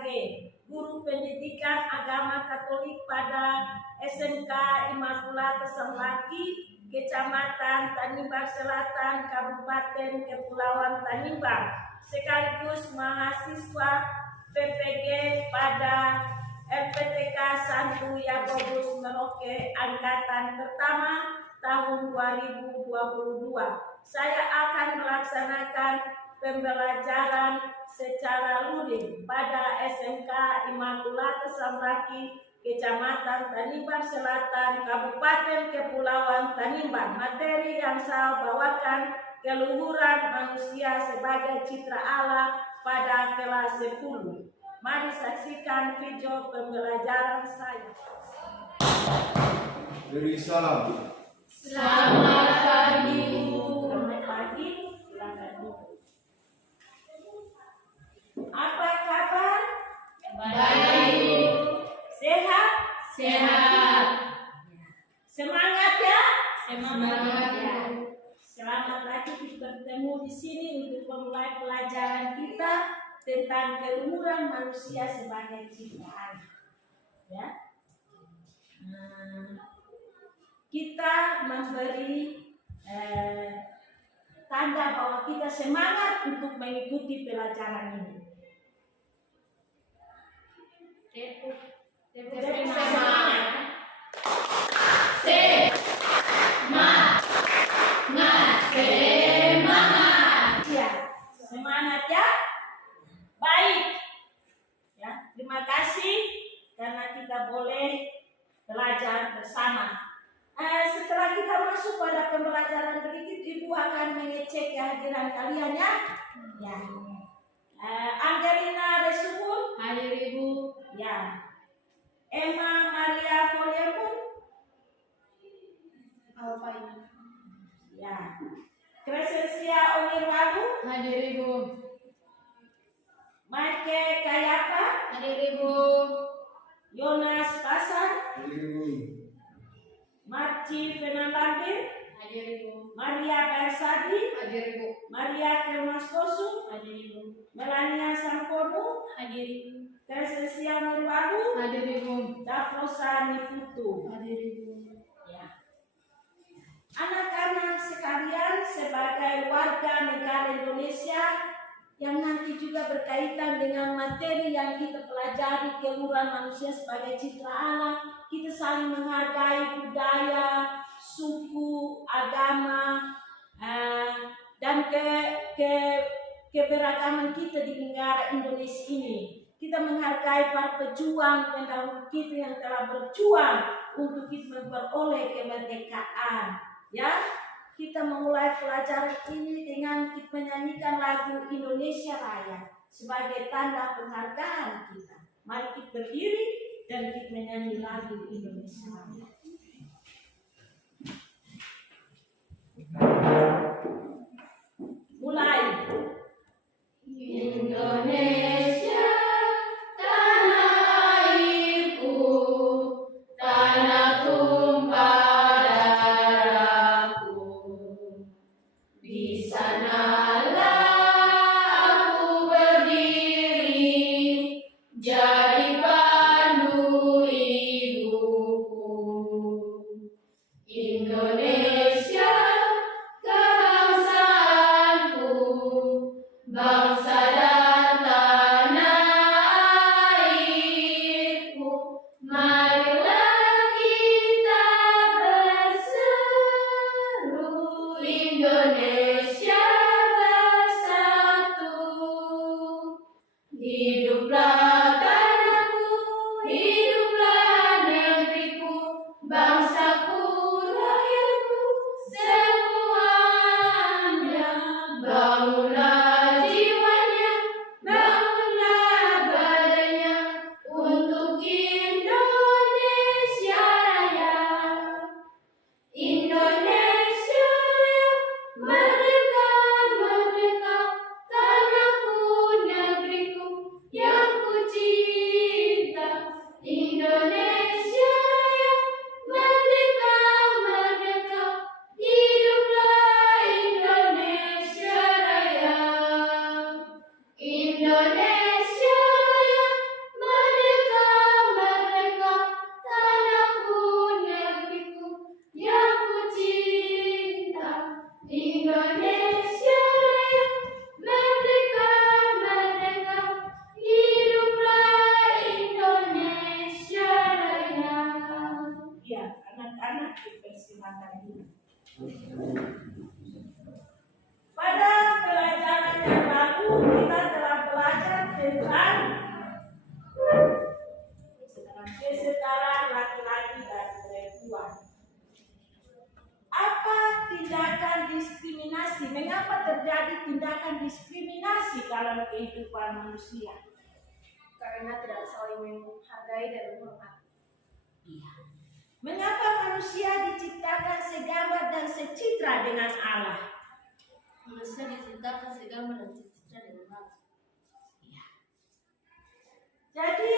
sebagai guru pendidikan agama Katolik pada SMK Immaculata Semlaki, Kecamatan Tanimbar Selatan, Kabupaten Kepulauan Tanimbar, sekaligus mahasiswa PPG pada LPTK Santo Yakobus Merauke angkatan pertama tahun 2022. Saya akan melaksanakan pembelajaran secara luring pada SMK Immaculata Semlaki, Kecamatan Tanimbar Selatan, Kabupaten Kepulauan Tanimbar. Materi yang saya bawakan keluhuran manusia sebagai citra Allah pada kelas 10. Mari saksikan video pembelajaran saya. Beri salam. Selamat pagi, Bu. Selamat pagi, silakan Bu. Apa kabar? Baik, Bu. Sehat? Sehat. Semangat ya? Semangat, Ya. Selamat lagi kita bertemu di sini untuk memulai pelajaran kita tentang keluhuran manusia sebagai ciptaan. Ya. Kita memberi tanda bahwa kita semangat untuk mengikuti pelajaran ini. Semangat. Ya, semangat ya. Baik. Ya, terima kasih karena kita boleh belajar bersama. Setelah kita masuk pada pembelajaran berikut, Ibu akan mengecek kehadiran kalian ya. Ya. Angelina Resupun Hadir, Ibu. ya. Emma Maria Follepun Apa ini? ya. Crescencia Omirwalu, Hadir, Ibu. Mike Kayapa, Hadir, Ibu. Yonas Pasar, Hadir. Marci Fernandir, Hadir, Ibu. Maria Bersadi, Hadir, Ibu. Maria Kelmaskosu, Hadir, Ibu. Melania Sangkono, Hadir, Ibu. Crescencia Omirwalu, Hadir, Ibu. Dafrosa Nifutu. Hadir, Ibu. Ya. Anak-anak sekalian, sebagai warga negara Indonesia yang nanti juga berkaitan dengan materi yang kita pelajari, keluhuran manusia sebagai citra Allah, kita saling menghargai budaya, suku, agama, dan keberagaman kita di negara Indonesia ini. Kita menghargai para pejuang pendahulu kita yang telah berjuang untuk kita memperoleh kemerdekaan. Ya, kita memulai pelajaran ini dengan kita menyanyikan lagu Indonesia Raya sebagai tanda penghargaan kita. Mari kita berdiri dan kita menyanyi lagu Indonesia Raya. Mulai. Indonesia, tanah airku, tanah tumpah darahku. Di sanalah aku berdiri, jadi pandu hidupku. Indonesia, kebangsaanku, bangsa dan tanah airku. Marilah kita berseru, Indonesia bersatu. Hiduplah tanahku, hiduplah negeriku, bangsaku, rakyatku, semuanya. Bangunlah jiwanya, bangunlah badannya, untuk Indonesia Raya. Indonesia Raya, merdeka, merdeka, tanahku, negeriku, yang ku cinta. Indonesia Raya, merdeka, merdeka, hiduplah Indonesia Raya. Indonesia Raya, menciptakan ini. Pada pelajaran yang lalu kita telah belajar tentang kesetaraan laki-laki dan perempuan. Apa tindakan diskriminasi? Mengapa terjadi tindakan diskriminasi dalam kehidupan manusia? Karena tidak saling menghargai dan menghormati. Mengapa manusia diciptakan segambar dan secitra dengan Allah? Manusia diciptakan segambar dan secitra dengan Allah. Jadi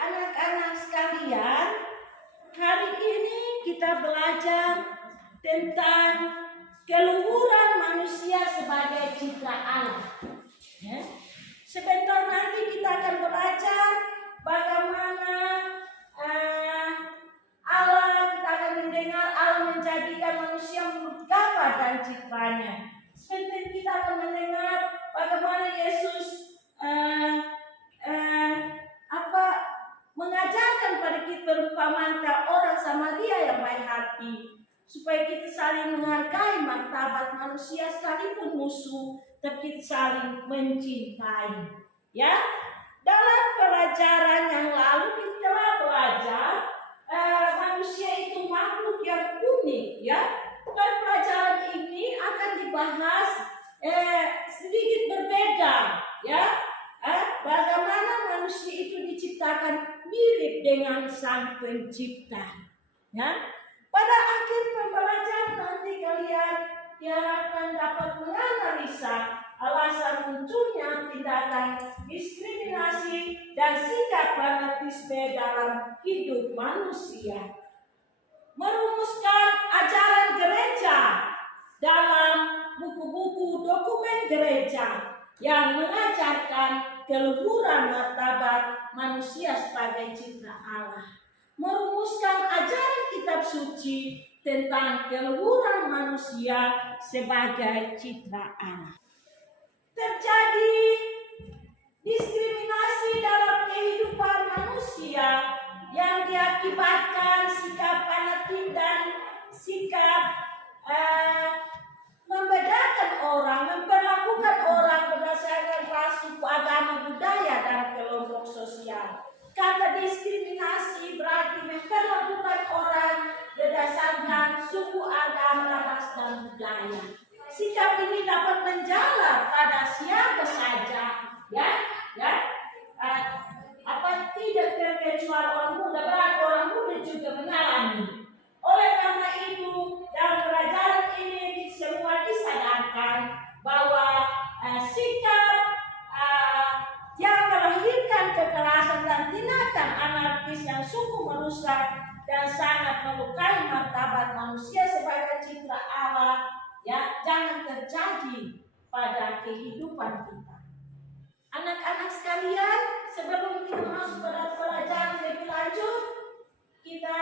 anak-anak sekalian, hari ini kita belajar tentang keluhuran manusia sebagai citra Allah. Ya. Sebentar nanti kita akan belajar bagaimana Allah, kita akan mendengar Allah menjadikan manusia menurut gambar dan citranya. Sebentar kita akan mendengar bagaimana Yesus mengajarkan pada kita perumpamaan orang Samaria yang baik hati, supaya kita saling menghargai martabat manusia sekalipun musuh, tapi kita saling mencintai. Ya, dalam pelajaran yang lalu kita telah belajar manusia itu makhluk yang unik. Ya, pada pelajaran ini akan dibahas sedikit berbeda. Ya, bagaimana manusia itu diciptakan mirip dengan Sang Pencipta. Ya. Pada akhir pembelajaran nanti kalian diharapkan dapat menganalisa alasan munculnya tindakan diskriminasi dan sikap fanatisme dalam hidup manusia. Merumuskan ajaran gereja dalam buku-buku dokumen gereja yang mengajarkan keluhuran martabat manusia sebagai cipta Allah. Merumuskan ajaran kitab suci tentang keluhuran manusia sebagai cipta Allah. Terjadi diskriminasi dalam kehidupan manusia yang diakibatkan sikap fanatik dan sikap membedakan orang, memperlakukan orang berdasarkan ras, suku, agama, budaya, dan kelompok sosial. Kata diskriminasi berarti memperlakukan orang berdasarkan suku, agama, ras, dan budaya. Sikap ini dapat menjalar pada siapa saja, tidak terkecuali orang muda, berarti orang muda juga mengalami. Oleh karena itu, dalam pelajaran ini semua disadarkan bahwa sikap yang melahirkan kekerasan dan tindakan anarkis yang sungguh merusak dan sangat melukai martabat manusia sebagai cipta Allah, ya, jangan terjadi pada kehidupan kita. Anak-anak sekalian, sebelum kita masuk pada pelajaran lebih lanjut, kita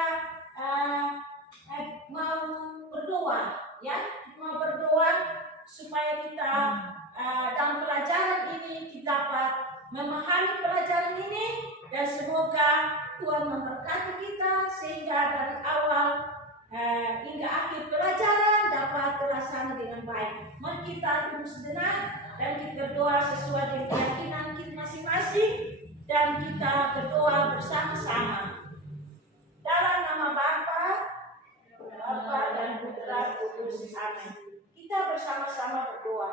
mau berdoa, ya, mau berdoa supaya kita dalam pelajaran ini kita dapat memahami pelajaran ini, dan semoga Tuhan memberkati kita sehingga dari awal hingga akhir pelajaran dapat terlaksana dengan baik. Mari kita tunggu sejenak dan kita berdoa sesuai dengan keyakinan kita masing-masing, dan kita berdoa bersama-sama. Dalam nama Bapa dan Putra Kudus. Amin. Kita bersama-sama berdoa.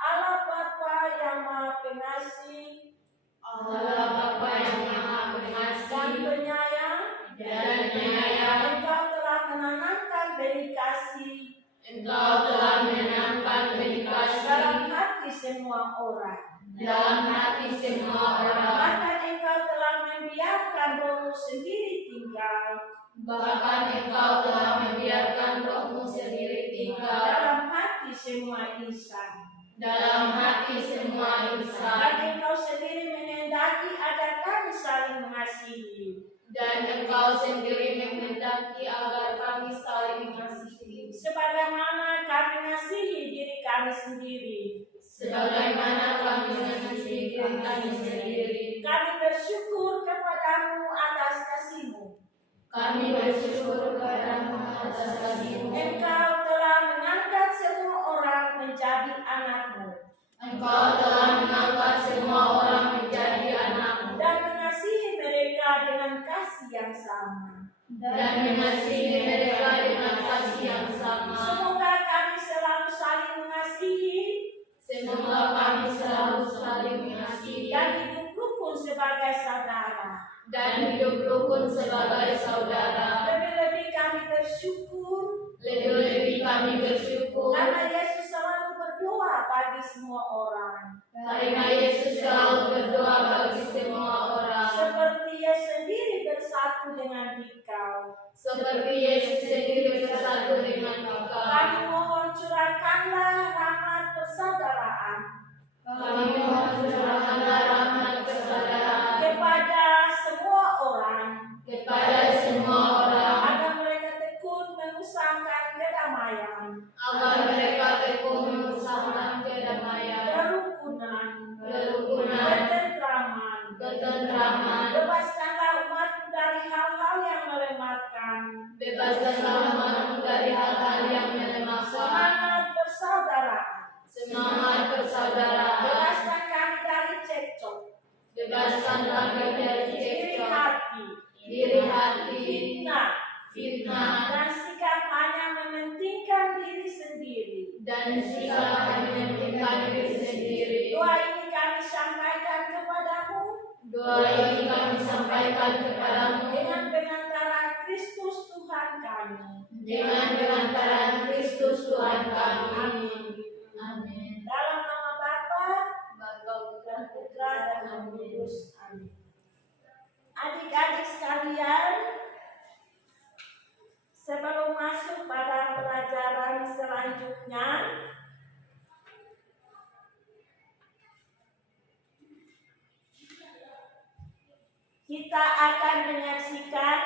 Allah Bapa yang Maha Pengasih, Allah Bapa yang Maha Pengasih dan penyayang, Engkau telah menanamkan benih kasih Engkau telah menanamkan benih kasih dalam hati semua orang. Bahkan Engkau telah membiarkan Roh-Mu sendiri tinggal dalam hati semua insan. Dan Engkau sendiri menghendaki agar kami saling mengasihi. Sebagaimana kami mengasihi diri kami sendiri. Kami bersyukur kepadamu atas kasih-Mu. Kami bersyukur kepadamu atas kasih-Mu. Engkau telah mengangkat semua orang menjadi anak-Mu Engkau telah mengangkat semua orang menjadi anak-Mu dan mengasihi mereka dengan kasih yang sama. dan mengasihi mereka dengan kasih yang sama. Semoga kami selalu saling mengasihi Semoga kami selalu saling mengasihi dan hidup rukun sebagai saudara. dan hidup rukun sebagai saudara. Lebih-lebih kami bersyukur Lebih-lebih kami bersyukur karena Yesus selalu berdoa bagi semua orang. karena Yesus selalu berdoa bagi semua orang. Seperti Ia sendiri bersatu dengan Dikau. Seperti Yesus sendiri bersatu dengan Engkau. Kami mohon curahkanlah rahmat persaudaraan Kami mohon curahkanlah rahmat persaudaraan kepada semua orang kepada semua orang agar mereka tekun mengusahakan kedamaian, agar mereka tekun mengusahakan kedamaian, kerukunan, kerukunan, ketentraman. ketentraman. Bebaskanlah umat-Mu dari hal-hal yang melemahkan, Bebaskanlah umatmu dari hal-hal yang melemahkan. semangat persaudaraan. Semangat persaudaraan. Bebaskan kami dari cekcok, Bebaskan kami dari iri cekcok, hati, iri hati, fitnah, fitnah, dan sikap hanya mementingkan diri sendiri. dan sikap mementingkan diri sendiri. Doa ini kami sampaikan kepadamu Doa ini kami sampaikan kepadamu dengan pengantaran Kristus Tuhan kami. dengan pengantaran Kristus Tuhan kami. Amin. Amin. Dalam nama Bapa Bapa, dan Putra dan Roh Kudus. Amin. Adik-adik sekalian, sebelum masuk pada pelajaran selanjutnya, kita akan menyaksikan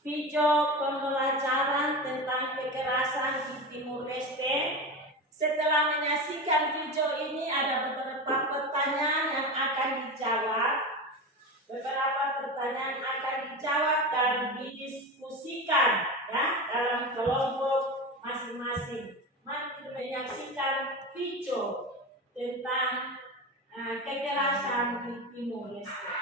video pembelajaran tentang kekerasan di Timur Leste. Setelah menyaksikan video ini, ada beberapa pertanyaan yang akan dijawab. Beberapa pertanyaan akan dijawab dan didiskusikan ya dalam kelompok masing-masing. Mari kita menyaksikan video tentang kekerasan di Timur Leste.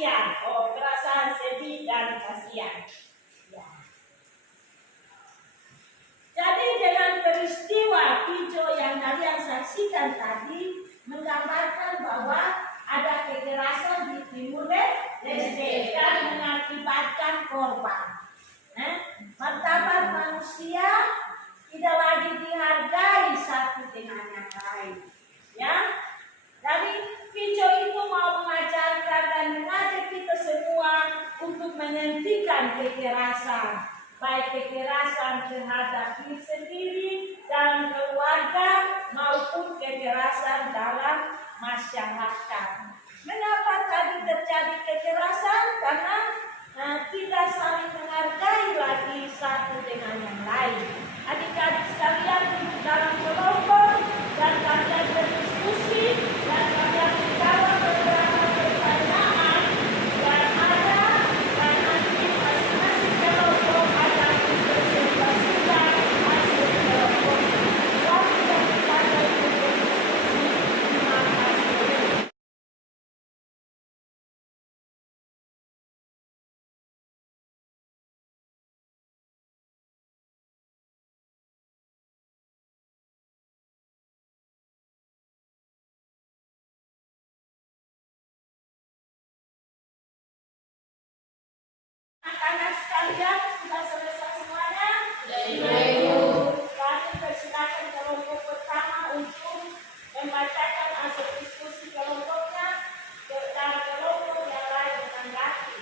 kasihan. Oh, perasaan sedih dan kasihan. Ya. Jadi dengan peristiwa video yang kalian saksikan tadi menggambarkan bahwa ada kekerasan di Timur Leste dan mengakibatkan korban. Martabat manusia tidak lagi dihargai satu dengan yang lain. Ya, dari video itu mau mengajarkan dan mengajak kita semua untuk menghentikan kekerasan, baik kekerasan terhadap diri sendiri dan keluarga maupun kekerasan dalam masyarakat. Mengapa tadi terjadi kekerasan? Karena tidak saling menghargai lagi satu dengan yang lain. Adik-adik sekalian duduk dalam kelompok dan kalian berdiskusi dan kalian menjawab beberapa pertanyaan yang ada dan nanti masing-masing kelompok akan mempresentasikan hasil kelompok. Waktu yang dipakai untuk berdiskusi 15 menit. Anak-anak sekalian sudah selesai semuanya? Kami persilakan kelompok pertama untuk membacakan hasil diskusi kelompoknya dan kelompok yang lain menanggapi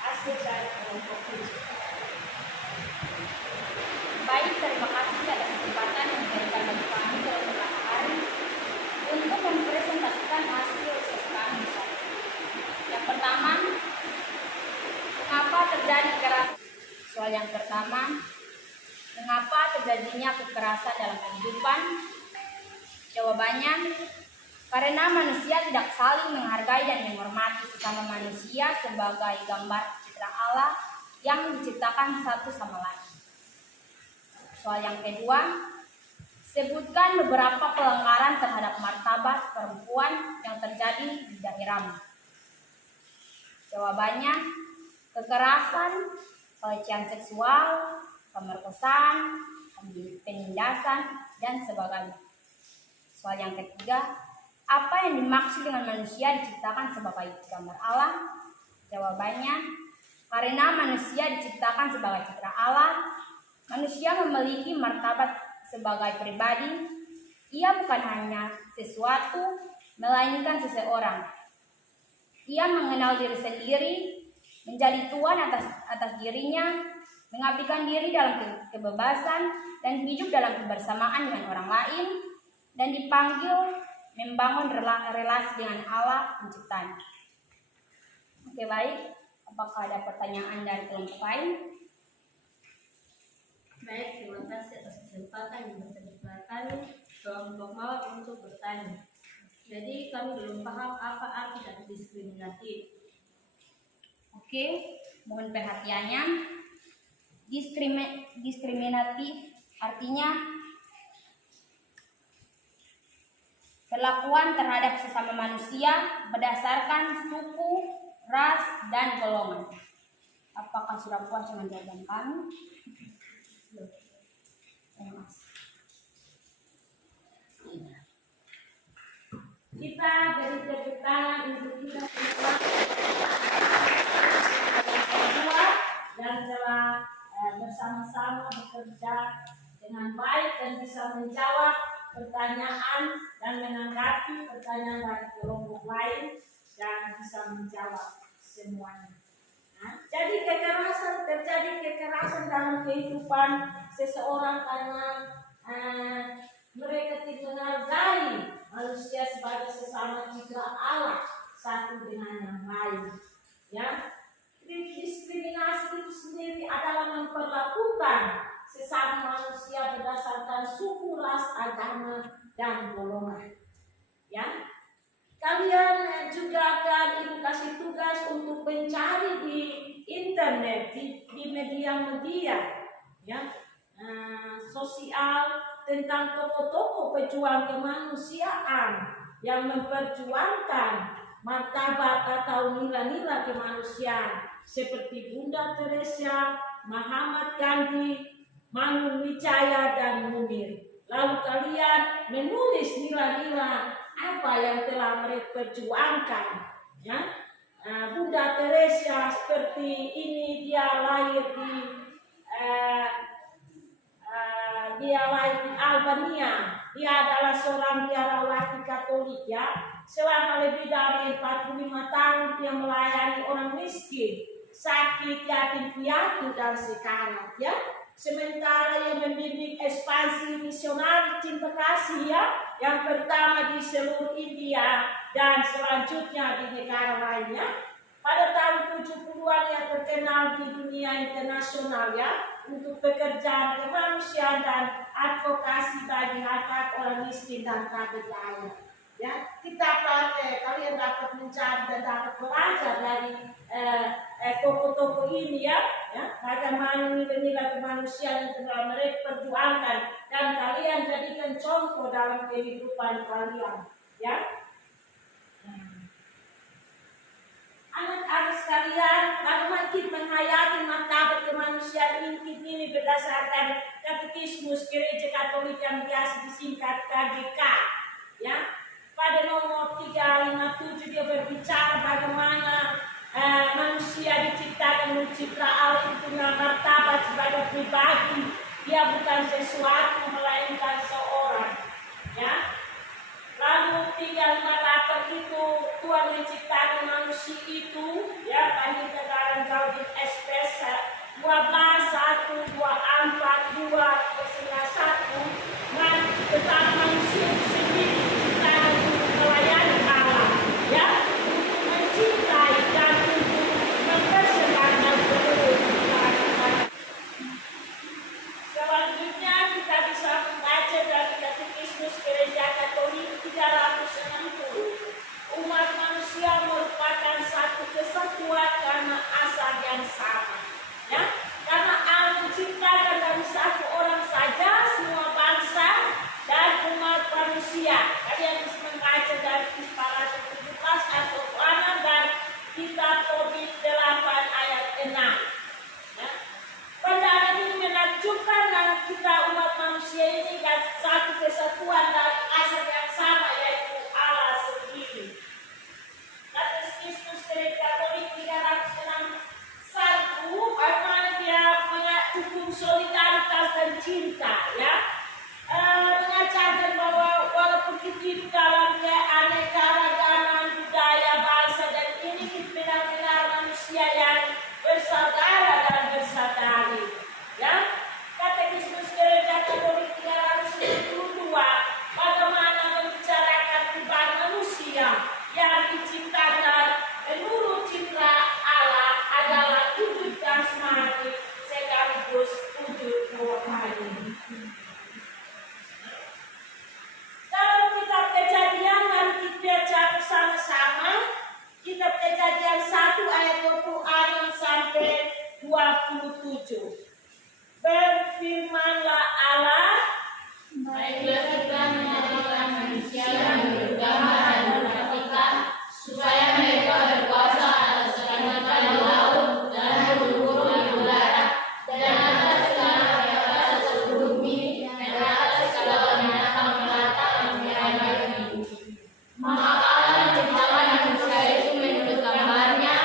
hasil dari kelompok itu. Baik, terima kasih atas kesempatan yang diberikan bagi kami dalam beberapa hari untuk mempresentasikan hasil riset kami. Yang pertama, mengapa terjadi kekerasan? Soal yang pertama, mengapa terjadinya kekerasan dalam kehidupan? Jawabannya, karena manusia tidak saling menghargai dan menghormati sesama manusia sebagai gambar citra Allah yang diciptakan satu sama lain. Soal yang kedua, sebutkan beberapa pelanggaran terhadap martabat perempuan yang terjadi di daerahmu. Jawabannya, kekerasan, pelecehan seksual, pemerkosaan, penindasan, dan sebagainya. Soal yang ketiga, apa yang dimaksud dengan manusia diciptakan sebagai gambar Allah? Jawabannya, karena manusia diciptakan sebagai citra Allah, manusia memiliki martabat sebagai pribadi. Ia bukan hanya sesuatu, melainkan seseorang. Ia mengenal diri sendiri, menjadi tuan atas dirinya, mengabdikan diri dalam kebebasan dan hidup dalam kebersamaan dengan orang lain, dan dipanggil membangun relasi dengan Allah penciptanya. Oke, baik. Apakah ada pertanyaan dari kelompok lain? Baik, terima kasih atas kesempatan yang diberikan kelompok mawar untuk bertanya. Jadi kami belum paham apa arti dari diskriminatif. Oke, mohon perhatiannya. Diskriminatif artinya perlakuan terhadap sesama manusia berdasarkan suku, ras, dan golongan. Apakah sudah puas dengan jawaban kami? Kita beri tepuk tangan untuk kita semua yang telah bersama-sama bekerja dengan baik dan bisa menjawab pertanyaan dan menanggapi pertanyaan dari kelompok lain dan bisa menjawab semuanya. Jadi terjadi kekerasan dalam kehidupan seseorang karena mereka tidak menghargai manusia sebagai sesama citra Allah satu dengan yang lain. Ya, diskriminasi itu sendiri adalah memperlakukan sesama manusia berdasarkan suku, ras, agama, dan golongan. Ya, kalian juga akan ibu kasih tugas untuk mencari di internet, di media-media, ya, sosial tentang tokoh-tokoh pejuang kemanusiaan yang memperjuangkan martabat atau nilai-nilai kemanusiaan seperti Bunda Teresa, Muhammad Gandhi, Manu Wijaya, dan Munir. Lalu kalian menulis nilai-nilai apa yang telah mereka perjuangkan, ya. Bunda Teresa seperti ini, dia lahir di Albania. Dia adalah seorang biarawati Katolik, ya. Selama lebih dari 45 tahun dia melayani orang miskin, sakit, yatim piatu, dan sekarat, ya. Sementara yang membimbing ekspansi misionari cinta kasih, ya, yang pertama di seluruh India dan selanjutnya di negara lainnya. Pada tahun 70-an ia terkenal di dunia internasional, ya, untuk pekerjaan kemanusiaan dan advokasi bagi hak-hak orang miskin dan tak berdaya. Ya, kita kalian dapat mencari dan dapat belajar dari tokoh-tokoh ini, ya, bagaimana nilai-nilai kemanusiaan yang telah mereka perjuangkan dan kalian jadikan contoh dalam kehidupan kalian, ya. Anak-anak sekalian, bagaimana kita menghayati martabat kemanusiaan ini berdasarkan Katekismus Gereja Katolik yang biasa disingkat KGK, ya. Pada nomor 357 dia berbicara bagaimana manusia diciptakan mencipta Allah itu punya martabat sebagai pribadi. Dia bukan sesuatu melainkan seorang, ya. Lalu 358 itu Tuhan menciptakan manusia itu, ya, bagi kedaran Gaudin Espes 12, 1, 24, 2, 1, dan tentang manusia sendiri diciptakan untuk melayani Allah, ya, untuk mencintai dan untuk mempersembahkan seluruh kehidupan. Selanjutnya kita bisa membaca dari Katekismus Gereja Katolik 360. Umat manusia merupakan satu kesatuan karena asal yang sama, ya. Karena Allah menciptakan dari satu orang saja semua bangsa dan umat manusia. Kalian bisa membaca dari Kisah 17 atau Quran dan Kitab Tobit 8 ayat 6. Ya. Pandangan ini menakjubkan dan kita umat manusia ini dan satu kesatuan dari asal yang sama, yaitu Allah sendiri. Katekismus Gereja Katolik 361, bagaimana dia menghukum solidaritas dan cinta, ya. Mengajarkan bahwa walaupun kita hidup dalam keanekaragaman budaya, bangsa, dan ini kita benar-benar manusia yang bersaudara dan bersaudari, ya. Katekismus Gereja Katolik 362, bagaimana membicarakan pribadi manusia yang diciptakan menurut citra Allah adalah wujud jasmani sekaligus wujud rohani. Dalam kitab Kejadian dan kita baca bersama-sama, kitab Kejadian 1 ayat 26 sampai 27. Berfirmanlah Allah, Baiklah kita menjadikan manusia yang bergambar dan berakhlak, supaya mereka berkuasa atas ikan-ikan di laut dan burung di udara, dan atas segala yang atas seluruh bumi, dan atas segala binatang melata yang hidup. Maka Allah menciptakan manusia itu menurut gambarnya,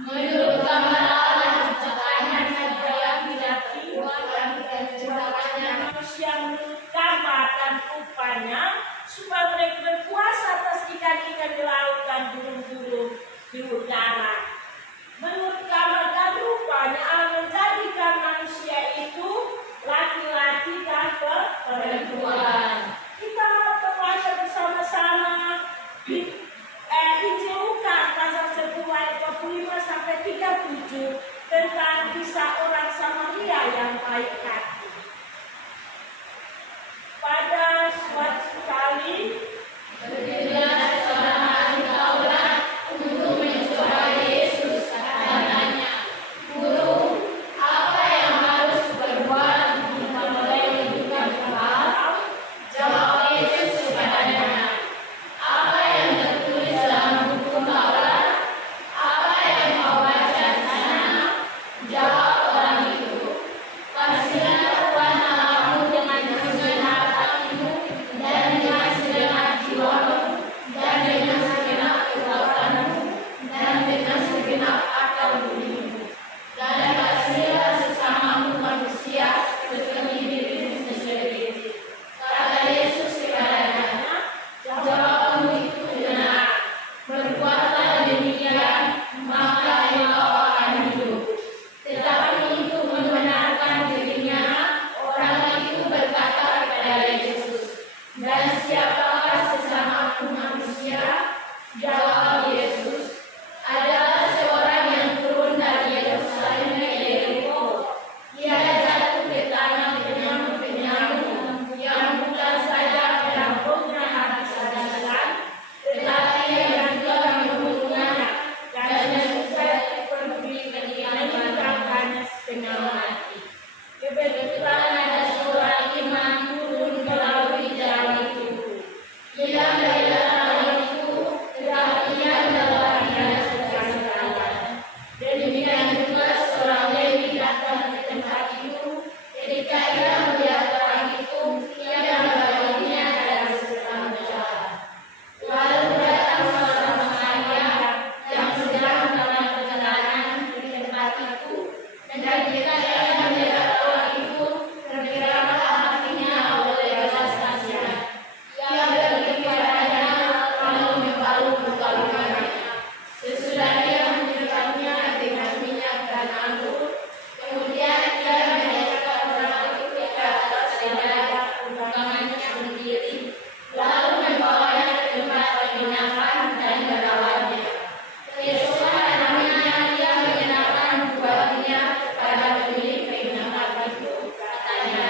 menurut gambar Allah diciptakannya, supaya tidak terbuat dan tidak diciptakannya. manusia menurut gambar dan rupanya, supaya mereka berkuasa atas ikan-ikan di laut dan burung-burung di udara. Menurut gambar dan rupanya, Allah menjadikan manusia itu laki-laki dan perempuan. Kita membaca bersama-sama di Injil Lukas pasal 10 ayat 25 sampai 37 tentang kisah orang Samaria yang baik hati. Pada suatu kali, Berdirilah seorang ahli Taurat untuk mencoba Yesus, katanya, Guru, apa yang harus kuperbuat untuk memperoleh kehidupan kekal? Jawab Yesus kepadanya, apa yang tertulis dalam hukum Taurat Jawab Yesus, adalah seorang yang turun dari Yerusalem ke Yeriko. Ia jatuh ke tangan penyamun yang bukan saja perampoknya habis-habisan, tetapi yang juga membunuhnya dan menyusahkan pergi meninggalkannya setengah mati. Kebetulan ada seorang imam turun melalui jalan itu. Ia melihat hal itu, tetapi ia menolak sekali. Demikian juga seorang Lewi datang ke tempat itu. Ketika ia melihat orang itu, ia membawanya dari seberang jalan. Lalu datang seorang Samaria yang sedang dalam perjalanan ke tempat itu, dan ketika ia melihat orang itu, tergeraklah hatinya oleh belas kasihan. Ia pergi kepadanya lalu membalut luka-lukanya. Sesudah ia menyiraminya dengan minyak dan anggur, kemudian ia menaikkan orang itu ke atas sejadah tangannya sendiri, lalu membawanya ke tempat penginapan dan merawatnya. Keesokan harinya ia mengenalkan buahnya kepada pemilik penginapan itu. Katanya,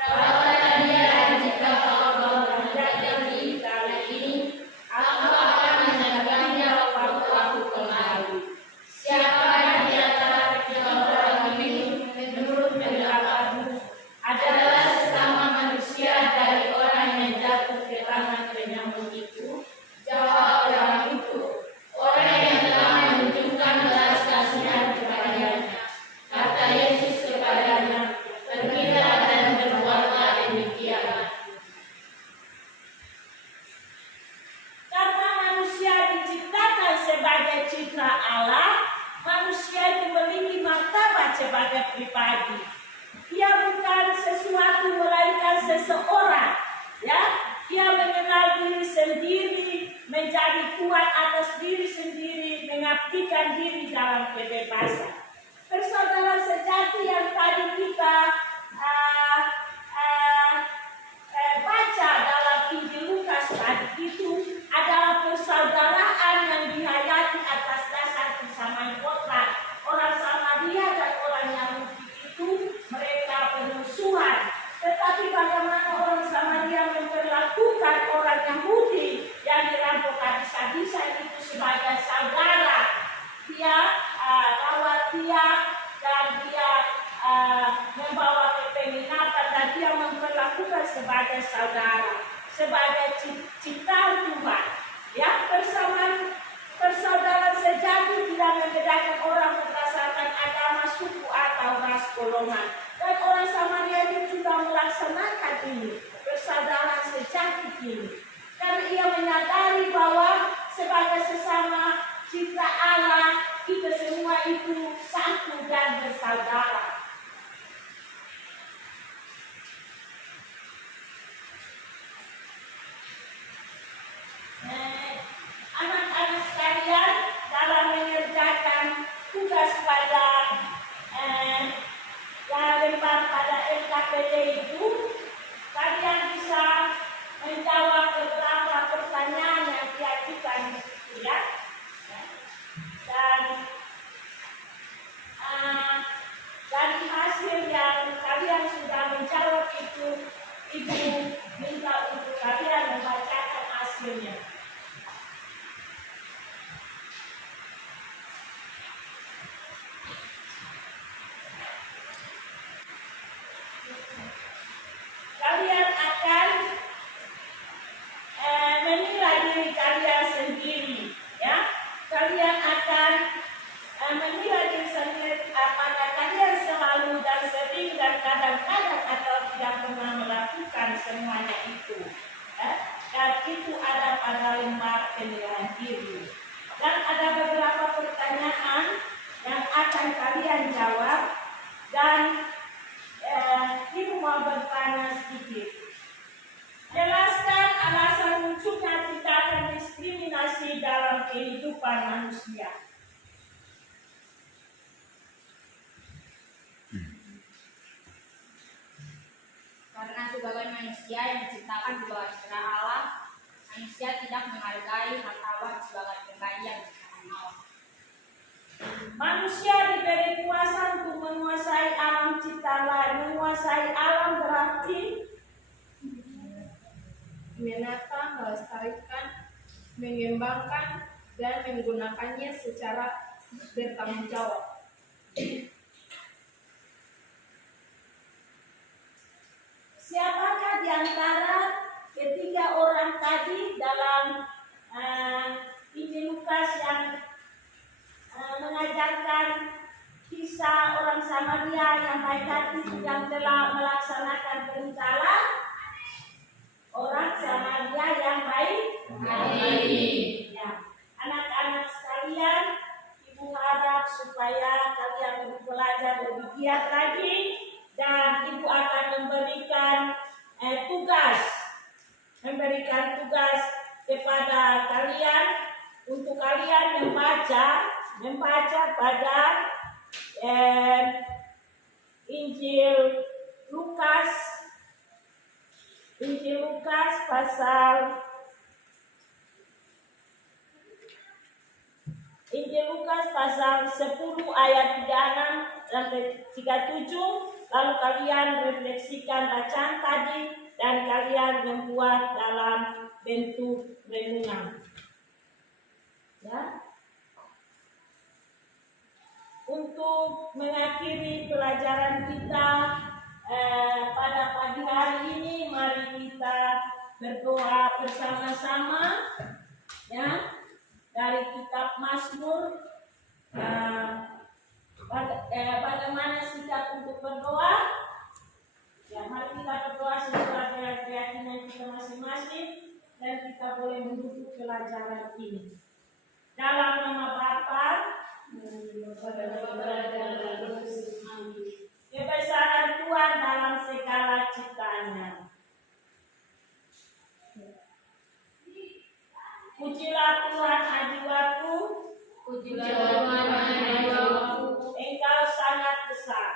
rawatlah dia, dan jika kau terjadi kali ini, aku akan menjaganya waktu aku kembali. Siapa di antara kedua orang ini menurut pendapatmu adalah sesama manusia dari orang yang jatuh ke tangan penyamun itu? Jawab orang itu, orang yang telah menunjukkan belas kasihan kepadanya. Kata Yesus kepadanya, pergilah dan berbuatlah demikian. Karena manusia diciptakan sebagai citra Allah, manusia memiliki martabat sebagai pribadi. Ia bukan sesuatu melainkan seseorang, ya. Ia mengenal diri sendiri, menjadi kuat atas diri sendiri, mengabdikan diri dalam kebebasan. Persaudaraan sejati yang tadi kita baca dalam Injil Lukas tadi itu adalah persaudaraan yang dihayati atas dasar kesamaan kodrat. Orang Samaria dan orang Yahudi itu mereka bermusuhan. Tetapi bagaimana orang Samaria memperlakukan orang Yahudi yang dirampok habis-habisan itu sebagai saudara. Dia rawat dia dan dia membawa ke penginapan dan dia memperlakukan sebagai saudara, sebagai ciptaan Tuhan. Ya, persaudaraan sejati tidak membedakan orang berdasarkan agama, suku atau ras golongan. Dan orang Samaria itu juga melaksanakan ini, persaudaraan sejati ini. Karena ia menyadari bahwa sebagai sesama cipta Allah, kita semua itu satu dan bersaudara. Anak-anak sekalian, dalam mengerjakan tugas pada lembar pada LKPD itu, kalian bisa menjawab beberapa pertanyaan yang diajukan di situ, ya. Dan dari hasil yang kalian sudah menjawab itu, Ibu minta untuk kalian membacakan hasilnya. Kalian akan menilai diri kalian sendiri, ya. Kalian akan menilai diri sendiri apakah kalian selalu dan sering dan kadang-kadang atau tidak pernah melakukan semuanya itu. Dan itu ada pada lembar penilaian diri. Dan ada beberapa pertanyaan yang akan kalian jawab dan Ibu mau bertanya sedikit. Jelaskan alasan munculnya tindakan diskriminasi dalam kehidupan manusia. Karena sebagai manusia yang diciptakan di bawah citra Allah, manusia tidak menghargai martabat Manusia diberi kuasa untuk menguasai alam cipta lain. Menguasai alam berarti menata, melestarikan, mengembangkan, dan menggunakannya secara bertanggung jawab. Siapakah di antara ketiga orang tadi dalam Injil Lukas yang mengajarkan kisah orang Samaria yang baik hati yang telah melaksanakan perintah Allah? Orang Samaria yang baik hati. Ya. Anak-anak sekalian, Ibu harap supaya kalian lebih belajar lebih giat lagi, dan Ibu akan memberikan tugas kepada kalian untuk kalian membaca pada Injil Lukas pasal 10 ayat 36 sampai 37. Lalu kalian refleksikan bacaan tadi dan kalian membuat dalam bentuk renungan. Ya. Untuk mengakhiri pelajaran kita pada pagi hari ini, mari kita berdoa bersama-sama, ya, dari kitab Mazmur. Bagaimana sikap untuk berdoa? Ya, mari kita berdoa sesuai dengan keyakinan kita masing-masing, dan kita boleh mendukung pelajaran ini. Dalam nama Bapa, kebesaran Tuhan dalam segala ciptaannya. Pujilah Tuhan jiwaku, Pujilah Tuhan jiwaku, Engkau sangat besar,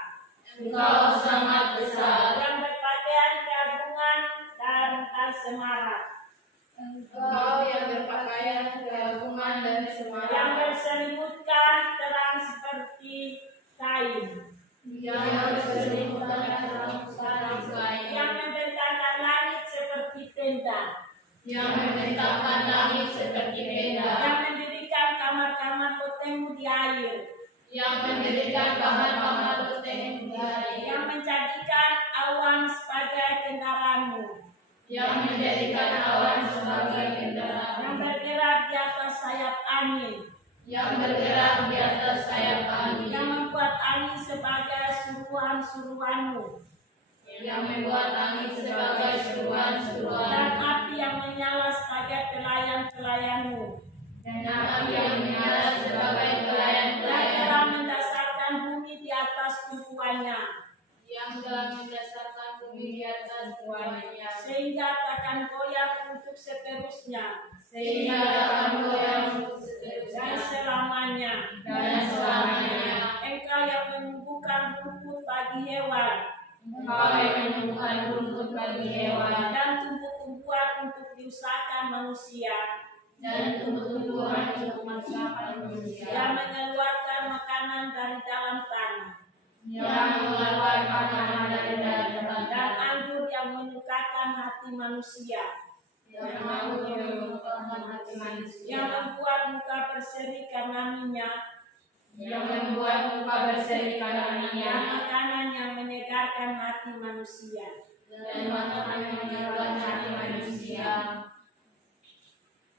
Engkau sangat besar, yang berpakaian keagungan dan semarak, Engkau yang berpakaian keagungan dan semarak, yang berselimutkan terang seperti kain, yang berselimutkan terang seperti kain, yang membentangkan langit seperti tenda, yang membentangkan langit seperti tenda, yang mendirikan kamar-kamar lotengmu di air, yang mendirikan kamar-kamar loteng di air, yang menjadikan awan sebagai kendaraanmu, yang menjadikan awan sebagai kendaraan, yang bergerak di atas sayap angin, yang bergerak di atas sayap angin, yang membuat angin sebagai suruhan-suruhanmu, yang membuat angin sebagai dan seruan-seruan, api yang menyala sebagai pelayan-pelayanmu, dan api yang menyala sebagai yang pelayan-pelayan, telah mendasarkan bumi di atas tumpuannya, yang telah mendasarkan bumi di atas tuannya, sehingga takkan goyah untuk seterusnya sehingga akan goyang dan seterusnya selamanya. dan selamanya. Engkau yang menumbuhkan rumput bagi hewan Engkau yang menumbuhkan rumput bagi hewan dan tumbuh-tumbuhan untuk diusahakan manusia, dan tumbuh-tumbuhan untuk masyarakat manusia, yang mengeluarkan makanan dari dalam tanah, yang mengeluarkan makanan dari dalam dan tanah, anggur yang menyukakan hati manusia, yang mampu menumbuhkan hati manusia, yang membuat muka berseri karena minyak, yang membuat muka berseri dan karenanya, makanan yang menyegarkan hati manusia. dan makanan yang menyegarkan hati manusia.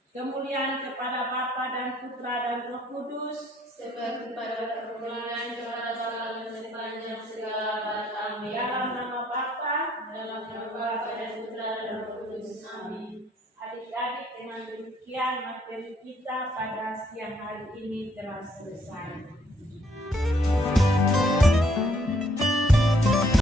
Kemuliaan kepada Bapa dan Putra dan Roh Kudus, Seperti pada permulaan kepada selalu sepanjang segala abad. Amin. dalam nama Bapa, Dalam nama Bapa dan Putra dan Roh Kudus. Amin. Adik-adik, dengan demikian materi kita pada siang hari ini telah selesai.